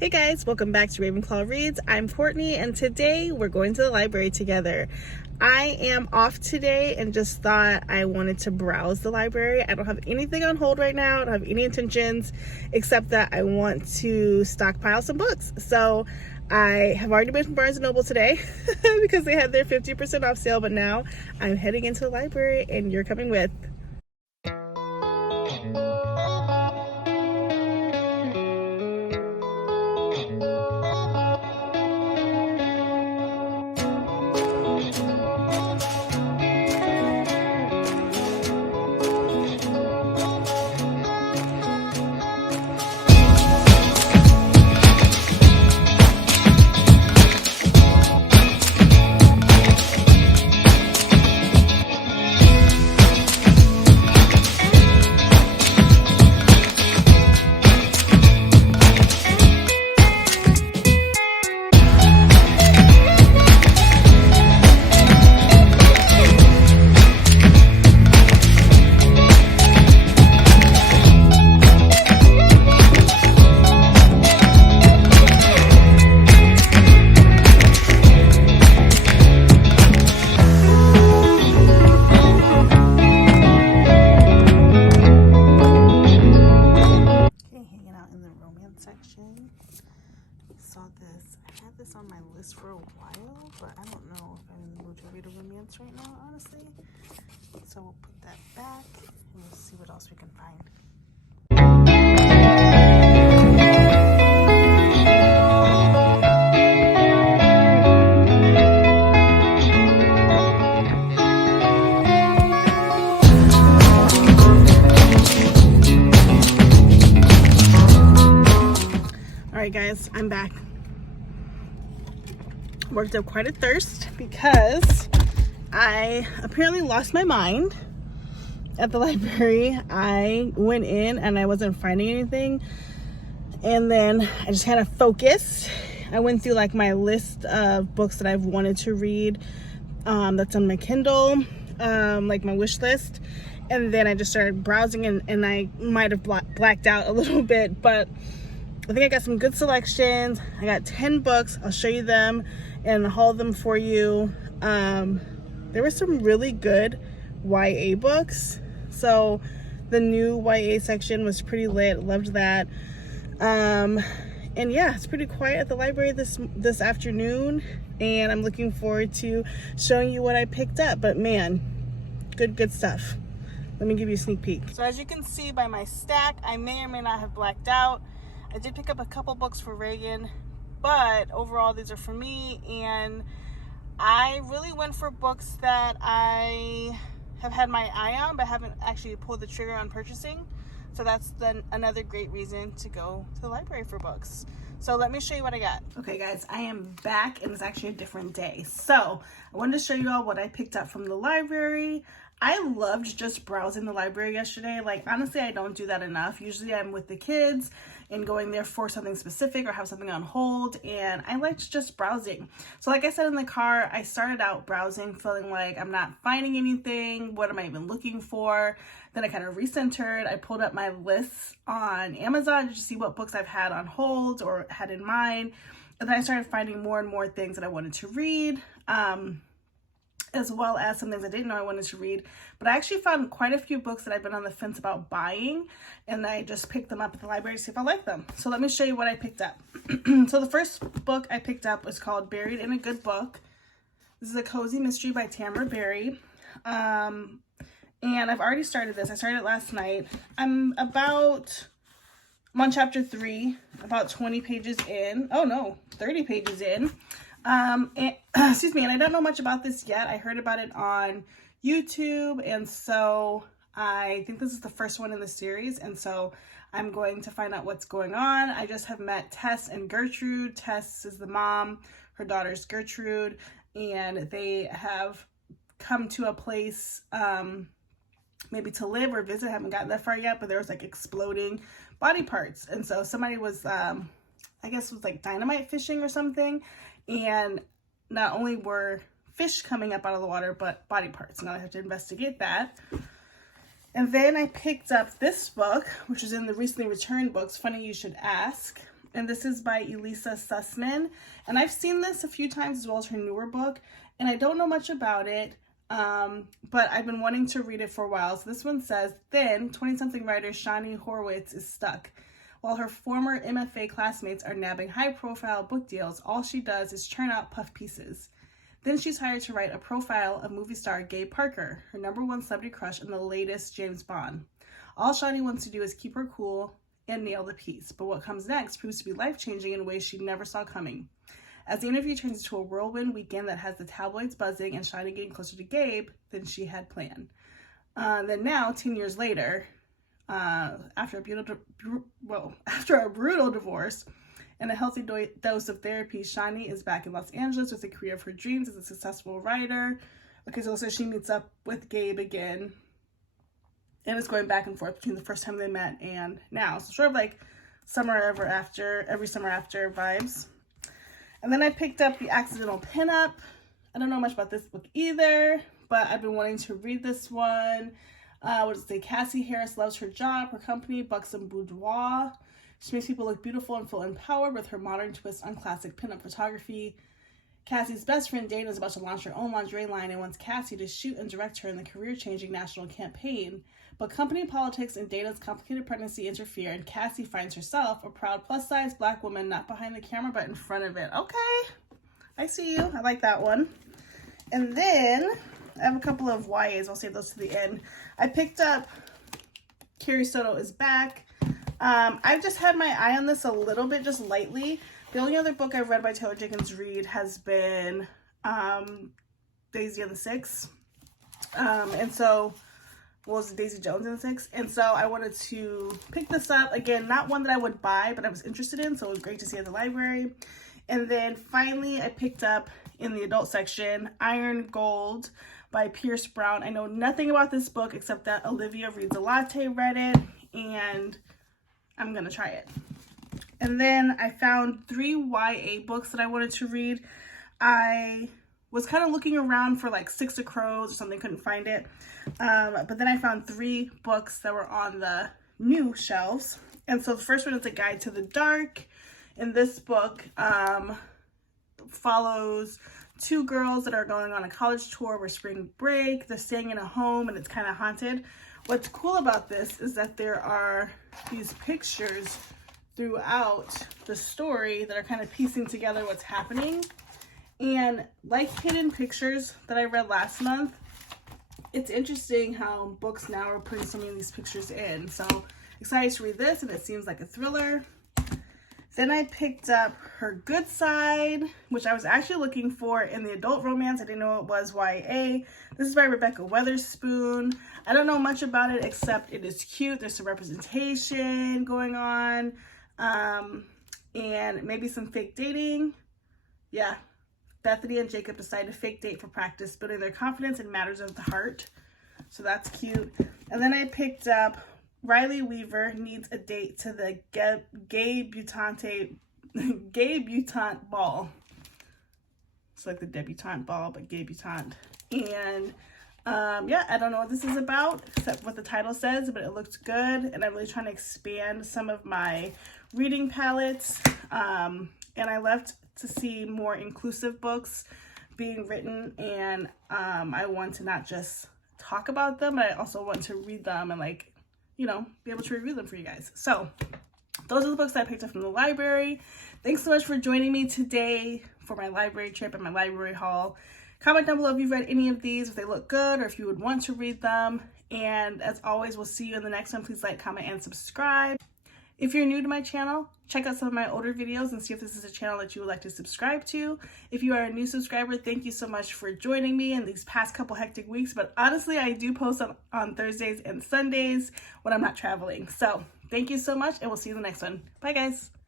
Hey guys, welcome back to Ravenclaw Reads. I'm Courtney and today we're going to the library together. I am off today and just thought I wanted to browse the library. I don't have anything on hold right now. I don't have any intentions except that I want to stockpile some books. So I have already been to Barnes & Noble today because they had their 50% off sale, but now I'm heading into the library and you're coming with. Section. Saw this. I had this on my list for a while, but I don't know if I'm in the mood to read a romance right now, honestly. So we'll put that back and we'll see what else we can find. Alright guys, I'm back. Worked up quite a thirst because I apparently lost my mind at the library. I went in and I wasn't finding anything, and then I just kind of focused. I went through like my list of books that I've wanted to read that's on my Kindle, like my wish list, and then I just started browsing and I might have blacked out a little bit, but I think I got some good selections. I got 10 books. I'll show you them and haul them for you. There were some really good YA books. So the new YA section was pretty lit. Loved that. And yeah, it's pretty quiet at the library this afternoon. And I'm looking forward to showing you what I picked up. But man, good stuff. Let me give you a sneak peek. So as you can see by my stack, I may or may not have blacked out. I did pick up a couple books for Reagan, but overall these are for me, and I really went for books that I have had my eye on but haven't actually pulled the trigger on purchasing. So that's then another great reason to go to the library for books. So let me show you what I got. Okay guys, I am back and it's actually a different day. So I wanted to show you all what I picked up from the library. I loved just browsing the library yesterday. Like honestly, I don't do that enough. Usually I'm with the kids and going there for something specific or have something on hold, and I liked just browsing. So like I said in the car, I started out browsing feeling like I'm not finding anything. What am I even looking for? Then I kind of recentered. I pulled up my lists on Amazon to see what books I've had on hold or had in mind. And then I started finding more and more things that I wanted to read, as well as some things I didn't know I wanted to read. But I actually found quite a few books that I've been on the fence about buying, and I just picked them up at the library to see if I like them. So let me show you what I picked up. So the first book I picked up was called Buried in a Good Book. This is a cozy mystery by Tamara Berry. And I've already started this. I started it last night. I'm on chapter 3, about 20 pages in. Oh no, 30 pages in. Excuse me, and I don't know much about this yet. I heard about it on YouTube, and so I think this is the first one in the series, and so I'm going to find out what's going on. I just have met Tess and Gertrude. Tess is the mom, her daughter's Gertrude, and they have come to a place maybe to live or visit. I haven't gotten that far yet, but there was like exploding body parts, and so somebody was I guess it was like dynamite fishing or something, and not only were fish coming up out of the water, but body parts. Now I have to investigate that. And then I picked up this book, which is in the recently returned books, Funny You Should Ask. and this is by Elisa Sussman. And I've seen this a few times as well as her newer book, and I don't know much about it, but I've been wanting to read it for a while. So this one says, then 20-something writer Shani Horowitz is stuck. While her former MFA classmates are nabbing high-profile book deals, all she does is churn out puff pieces. Then she's hired to write a profile of movie star Gabe Parker, her #1 celebrity crush in the latest James Bond. All Shani wants to do is keep her cool and nail the piece, but what comes next proves to be life-changing in ways she never saw coming. As the interview turns into a whirlwind weekend that has the tabloids buzzing and Shani getting closer to Gabe than she had planned. Then now, 10 years later, after a brutal divorce and a healthy dose of therapy, Shani is back in Los Angeles with the career of her dreams as a successful writer. Okay, so she meets up with Gabe again, and it's going back and forth between the first time they met and now. So sort of like every summer after vibes. And then I picked up The Accidental Pinup. I don't know much about this book either, but I've been wanting to read this one. What does it say? Cassie Harris loves her job, her company, Buxom Boudoir. She makes people look beautiful and feel empowered with her modern twist on classic pinup photography. Cassie's best friend Dana is about to launch her own lingerie line and wants Cassie to shoot and direct her in the career-changing national campaign. But company politics and Dana's complicated pregnancy interfere, and Cassie finds herself a proud plus-size black woman not behind the camera but in front of it. Okay, I see you. I like that one. And then I have a couple of YAs. I'll save those to the end. I picked up Carrie Soto is Back. I've just had my eye on this a little bit, just lightly. The only other book I've read by Taylor Jenkins Reid has been Daisy and the Six. And so, was Daisy Jones and the Six? And so I wanted to pick this up. Again, not one that I would buy, but I was interested in, so it was great to see at the library. And then finally, I picked up in the adult section, Iron Gold by Pierce Brown. I know nothing about this book except that Olivia Reads a Latte read it, and I'm gonna try it. And then I found 3 YA books that I wanted to read. I was kind of looking around for like Six of Crows or something, couldn't find it. But then I found 3 books that were on the new shelves. And so the first one is A Guide to the Dark. And this book follows 2 girls that are going on a college tour over spring break. They're staying in a home and it's kind of haunted. What's cool about this is that there are these pictures throughout the story that are kind of piecing together what's happening. And like Hidden Pictures that I read last month, it's interesting how books now are putting so many of these pictures in. So excited to read this, and it seems like a thriller. Then I picked up Her Good Side, which I was actually looking for in the adult romance. I didn't know it was YA. This is by Rebecca Weatherspoon. I don't know much about it except it is cute. There's some representation going on, and maybe some fake dating. Yeah, Bethany and Jacob decide to fake date for practice, building their confidence in matters of the heart. So that's cute. And then I picked up Riley Weaver Needs a Date to the Gay Butante Ball. It's like the debutante ball, but gay butante. And yeah, I don't know what this is about except what the title says, but it looks good. And I'm really trying to expand some of my reading palettes. And I left to see more inclusive books being written, and I want to not just talk about them, but I also want to read them and, like, you know, be able to review them for you guys. So those are the books that I picked up from the library. Thanks so much for joining me today for my library trip and my library haul. Comment down below if you've read any of these, if they look good, or if you would want to read them. And as always, we'll see you in the next one. Please like, comment, and subscribe. If you're new to my channel, check out some of my older videos and see if this is a channel that you would like to subscribe to. If you are a new subscriber, thank you so much for joining me in these past couple hectic weeks. But honestly, I do post on Thursdays and Sundays when I'm not traveling. So thank you so much, and we'll see you in the next one. Bye, guys.